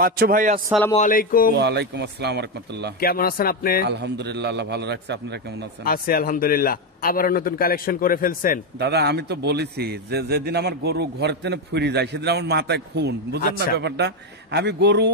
বাচ্চু ভাই আসসালামু আলাইকুম। ওয়ালাইকুম আসসালাম ওয়া রাহমাতুল্লাহ। কেমন আছেন আপনি? আলহামদুলিল্লাহ, আল্লাহ ভালো রাখছে। আপনারা কেমন আছেন? আছি আলহামদুলিল্লাহ। আবারও নতুন কালেকশন করে ফেলছেন দাদা, আমি তো বলেছি যে যেদিন আমার গরু ঘরের থেকে ফুরি যায় সেদিন আমার মাথায় খুন, বুঝলেন না ব্যাপারটা। আমি গরু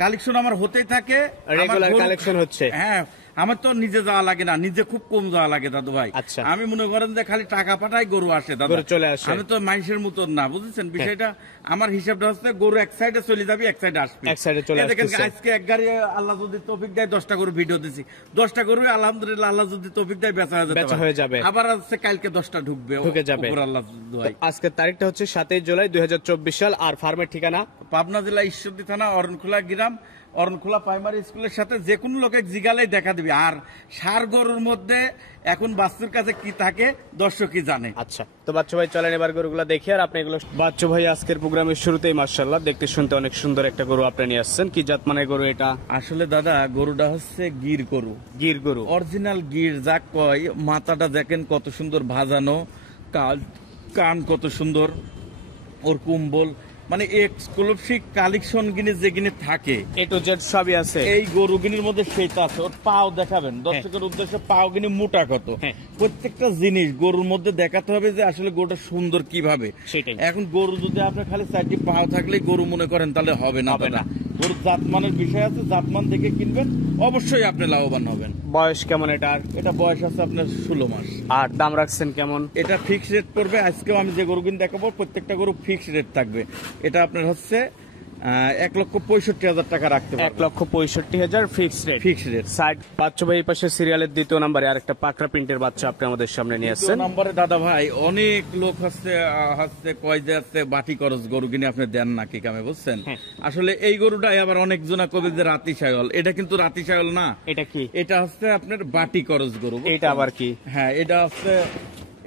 কালেকশন আমার হতেই থাকে, রেগুলার কালেকশন হচ্ছে। হ্যাঁ, আমার তো নিজে যাওয়া লাগে না, নিজে খুব কম যাওয়া লাগে দাদু ভাই। আচ্ছা। আমি মনে করেন যে খালি টাকা পাঠাই গরু আসে দাদা, চলে আসে। আমি তো মানুষের মতন না, বুঝেছেন বিষয়টা। আমার হিসাবটা হচ্ছে গরু এক সাইডে চলে যাবি, এক সাইডে আসবে, এক সাইডে চলে দেখেন আসতেছে। আজকে এক গাড়ি আল্লাহ যদি তৌফিক দেয় 10টা গরু ভিডিও দিছি, 10টা গরু আলহামদুলিল্লাহ আল্লাহ যদি তৌফিক দেয় বেচা হয়ে যাবে। আবার আছে কালকে 10টা ঢুকে যাবে আল্লাহ দোয়াই। আজকের তারিখটা হচ্ছে 7 জুলাই 2024 সাল। আর ফার্মের ঠিকানা পাবনা জেলা ঈশ্বরদী থানা অরণখোলা গ্রাম, অরণখোলা প্রাইমারি স্কুলের সাথে যে কোনো লোকে জিগালেই দেখা দিবি। আর ষাঁড় গরুর মধ্যে এখন বাচ্চুর কাছে কি থাকে দর্শকই জানে। আচ্ছা, তো বাচ্চু ভাই চলেন এবার গরুগুলো দেখি। আর আপনি এগুলো বাচ্চু ভাই আজকের প্রোগ্রামের শুরুতেই মাশাআল্লাহ দেখতে শুনতে অনেক সুন্দর একটা গরু আপনি নিয়ে আসছেন। কি জাত মানের গরু এটা? আসলে দাদা গরুটা হচ্ছে গির গরু, গির গরু, অরিজিনাল গির যা কয়। মাথাটা দেখেন কত সুন্দর ভাজানো, কান কত সুন্দর, ওর কুম্বল মানে এক্সক্লুসিভ কালেকশন গিনে যে গিনে থাকে এ টু জেড সবই আছে এই গরু গিনির মধ্যে। সেটা আছে, ওর পাও দেখাবেন দর্শকের উদ্দেশ্যে, পাও গিনি মোটা কত, প্রত্যেকটা জিনিস গরুর মধ্যে দেখাতে হবে যে আসলে গরুটা সুন্দর কিভাবে। সেটাই। এখন গরু যদি আপনার খালি 4টি পাও থাকলেই গরু মনে করেন তাহলে হবে না। গরুর জাতমানের বিষয় আছে, জাতমান দেখে কিনবেন, অবশ্যই আপনি লাভবান হবেন। বয়স কেমন এটার? এটা বয়স আছে আপনার 16 মাস। আর দাম রাখছেন কেমন? এটা ফিক্স রেট পড়বে। আজকেও আমি যে গরুগুলো দেখাবো প্রত্যেকটা গরু ফিক্স রেট থাকবে। এটা আপনার হচ্ছে 1,65,000 টাকা রাখতে পারবেন। 1,65,000 ফিক্স রেট। সাইড বাচ্চা ভাই এই পাশে সিরিয়ালের 2 নম্বরে আর একটা পাকড়া প্রিন্টের বাচ্চা আপনি আমাদের সামনে নিয়ে আসছেন। 2 নম্বরে দাদা ভাই অনেক লোক হচ্ছে কয় যে আছে বাটি খরচ গরু কিনে আপনি দেন না কি কামে, বুঝছেন। আসলে এই গরুটাই আবার অনেকজনা কবে যে রাতি ছাগল, এটা কিন্তু রাতি ছাগল না। এটা কি? এটা হচ্ছে আপনার বাটি খরচ গরু। এটা আবার কি? হ্যাঁ, এটা হচ্ছে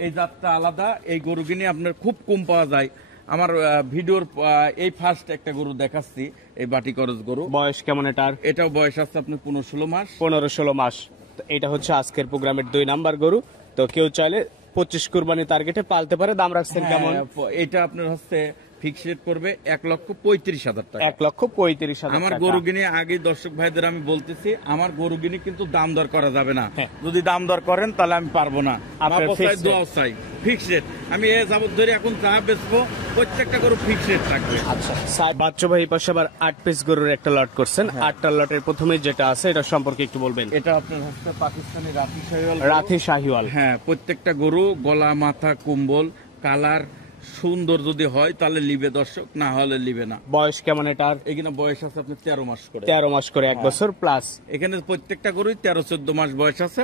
এই জাতটা আলাদা। এই গরু কিনে আপনার খুব কম পাওয়া যায়। আমার ভিডিওর এই ফার্স্ট একটা গরু দেখাচ্ছি, এই বাটি করজ গরু। বয়স কেমন এটার? এটাও বয়স আছে আপনার 15-16 মাস। 15-16 মাস। তো এটা হচ্ছে আজকের প্রোগ্রামের 2 নাম্বার গরু। তো কেউ চাইলে 25 কুরবানি টার্গেটে পালতে পারে। দাম রাখছেন কেমন? এটা আপনার হচ্ছে ফিক্স রেট করবে 1,35,000 টাকা। 1,35,000 আমার গরু কিনে আগে দর্শক ভাইদের আমি বলতেছি, আমার গরু কিনে কিন্তু দাম দর করা যাবে না। যদি দাম দর করেন তাহলে আমি পারবো না। ফিক্স রেট আমি এ যাবত ধরে এখন যা বেচবো প্রত্যেকটা গরু ফিক্স রেট থাকবে। আচ্ছা, বাচ্চা ভাই এই পাশে আবার 8 পিস গরুর একটা লট করছেন। 8টা লটের প্রথমে যেটা আছে এটা সম্পর্কে একটু বলবেন। এটা আপনার হচ্ছে পাকিস্তানি রাথি শাহিওয়াল। হ্যাঁ, প্রত্যেকটা গরু গলা, মাথা, কুম্বল, কালার সুন্দর যদি হয় তাহলে লিবে দর্শক, না হলে লিবে না। বয়স কেমন এটার? এখানে বয়স আছে আপনার 13 মাস করে। 13 মাস করে, 1 বছর প্লাস। এখানে প্রত্যেকটা গরুই 13-14 মাস বয়স আছে।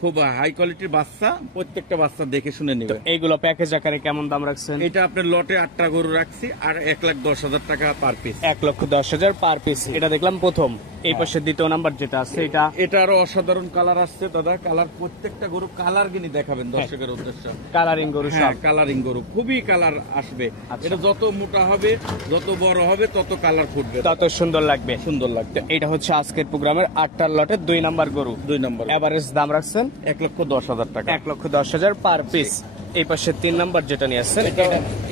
খুব হাই কোয়ালিটির বাচ্চা, প্রত্যেকটা বাচ্চা দেখে শুনে নিবে। এইগুলো প্যাকেজ আকারে কেমন দাম রাখছেন? এটা আপনার লটে 8টা গরু রাখছি আর 1,10,000 টাকা পার পিস। 1,10,000 per piece. এটা দেখলাম প্রথম। এই পাশে 2 নাম্বার যেটা আছে এটা আরো অসাধারণ কালার আসছে দাদা। কালার প্রত্যেকটা গরু কালার গিনি দেখাবেন দর্শকের উদ্দেশ্য। কালারিং গরু, হ্যাঁ কালারিং গরু, খুবই কালার আসবে। এটা যত মোটা হবে, যত বড় হবে, তত কালার ফুটবে, তত সুন্দর লাগবে। এটা হচ্ছে আজকের প্রোগ্রামের 8টার লটের 2 নাম্বার গরু। 2 নম্বর। এভারেজ দাম রাখছেন 1,10,000 টাকা। 1,10,000 পার পিস। এই পাশে 3 নাম্বার যেটা নিয়ে আসছেন,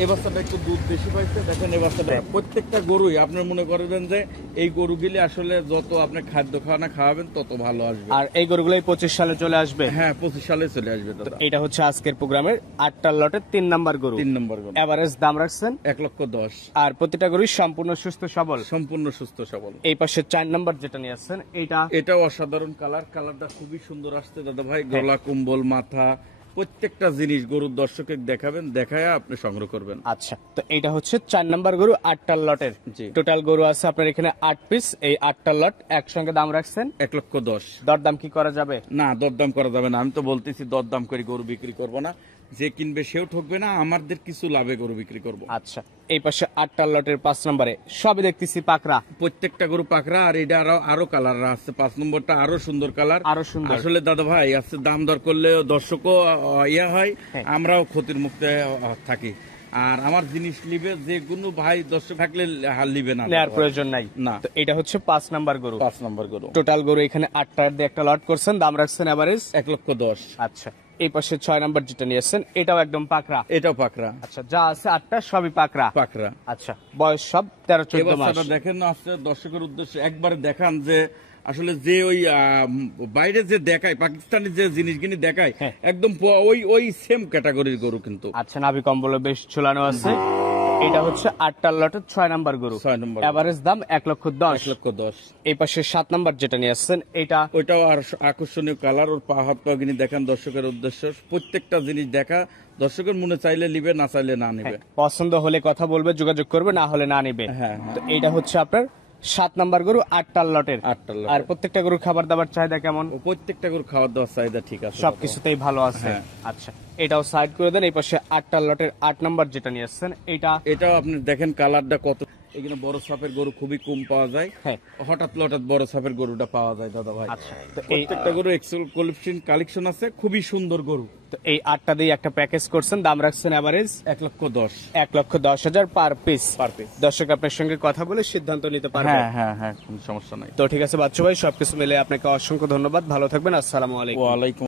এই বাচ্চাটা একটু দুধ বেশি পাইছে। দেখেন এই বাচ্চাটা প্রত্যেকটা গরুই আপনার মনে করবেন যে এই গরুগুলি আসলে যত আপনি খাদ্য খাওয়ানা খাওয়াবেন তত ভালো আসবে। আর এই গরুগুলোই 25 সালে চলে আসবে। হ্যাঁ, 25 সালে চলে আসবে দাদা। এটা হচ্ছে আজকের প্রোগ্রামের 8টার লটের 3 নাম্বার গরু। 3 নম্বর গরু। এভারেজ দাম রাখছেন 1,10,000। আর প্রতিটা গরুই সম্পূর্ণ সুস্থ সবল। সম্পূর্ণ সুস্থ সবল। এই পাশে 4 নাম্বার যেটা নিয়ে আসছেন, এটাও অসাধারণ কালার। কালারটা খুবই সুন্দর আসছে দাদা ভাই। গলা, কুম্বল, মাথা, প্রত্যেকটা জিনিস গরুর দর্শকে দেখাবেন, দেখায় আপনি সংগ্রহ করবেন। আচ্ছা, তো এটা হচ্ছে 4 নাম্বার গরু 8টার লটের। টোটাল গরু আছে আপনার এখানে 8 পিস। এই 8টার লট একসঙ্গে দাম রাখছেন 1,10,000। দরদাম কি করা যাবে? না, দরদাম করা যাবে না। আমি তো বলতেছি দরদাম করে গরু বিক্রি করব না। যে কিনবে সেও ঠকবে না, আমাদের কিছু লাভে গরু বিক্রি করব। আচ্ছা, এই পাশে 8টার লটের 5 নম্বরে সবই দেখতেছি পাকড়া। প্রত্যেকটা গরু পাকড়া। আর এটা আরো কালার আছে। 5 নম্বরটা আরো সুন্দর কালার, আরো সুন্দর। আসলে দাদা ভাই আছে দাম দর করলে দর্শকও ইয়া হয়, আমরাও ক্ষতির মুক্তে থাকি। আর আমার জিনিস লিবে যে কোনো ভাই দর্শক থাকলে লিবে না, নেওয়ার প্রয়োজন নাই। না, তো এটা হচ্ছে 5 নাম্বার গরু। 5 নম্বর গরু। টোটাল গরু এখানে 8টার দিয়ে একটা লট করছেন, দাম রাখছেন এভারেজ 1,10,000। আচ্ছা, এই পাশে 6 নাম্বার যেটা নিয়েছেন এটাও একদম পাকড়া। এটাও পাকড়া। আচ্ছা, যা আছে 8টা সবই পাকড়া। পাকড়া। আচ্ছা, বয়স সব 13-14 মাস। এবার দেখেন আসছে দর্শকের উদ্দেশ্যে একবারে দেখান যে আসলে যে ওই বাইরে যে দেখায় পাকিস্তানি যে জিনিসগুলি দেখায় একদম ওই সেম ক্যাটাগরির গরু কিন্তু। আচ্ছা, নাভি কম্বলে বেশ ঝুলানো আছে। এটা হচ্ছে 8টার লটের 6 নাম্বার গরু। 6 নম্বর। এভারেজ দাম 1,10,000। 1,10,000। এই পাশে 7 নাম্বার যেটা নিয়ে আসছেন এটা ওইটাও আর আকর্ষণীয় কালার। ওর পা হাত পা গিনি দেখেন দর্শকের উদ্দেশ্য প্রত্যেকটা জিনিস দেখা দর্শকের মনে চাইলে নিবে, না চাইলে না নিবে। পছন্দ হলে কথা বলবে, যোগাযোগ করবে, না হলে না নিবে। হ্যাঁ। তো এইটা হচ্ছে আপনার 7 নাম্বার গরু 8টার লটের। 8টার লটের। আর প্রত্যেকটা গরুর খাবার দাবার চাহিদা কেমন? প্রত্যেকটা গরু খাবার দাওয়ার চাহিদা ঠিক আছে, সবকিছুতেই ভালো আছে। হ্যাঁ। আচ্ছা, এটাও সাইড করে দেন। এই পাশে 8টার লটের 8 নাম্বার যেটা নিয়ে আসছেন এটাও আপনি দেখেন কালারটা কত। এখানে বড় সাপের গরু খুবই কম পাওয়া যায়। হ্যাঁ। হঠাৎ বড় সাপের গরুটা পাওয়া যায় দাদা ভাই। আচ্ছা, তো এই প্রত্যেকটা গরু এক্সেল কালেকশন আছে, খুবই সুন্দর গরু। তো এই 8টা দিয়ে একটা প্যাকেজ করছেন, দাম রাখছেন average 1,10,000। 1,10,000 per piece. Per piece. দর্শক আপনার সঙ্গে কথা বলে সিদ্ধান্ত নিতে পারবে। হ্যাঁ কোনো সমস্যা নাই। তো ঠিক আছে বাচ্চু ভাই, সবকিছু মিলে আপনাকে অসংখ্য ধন্যবাদ। ভালো থাকবেন। আসসালামু আলাইকুম। ওয়ালাইকুম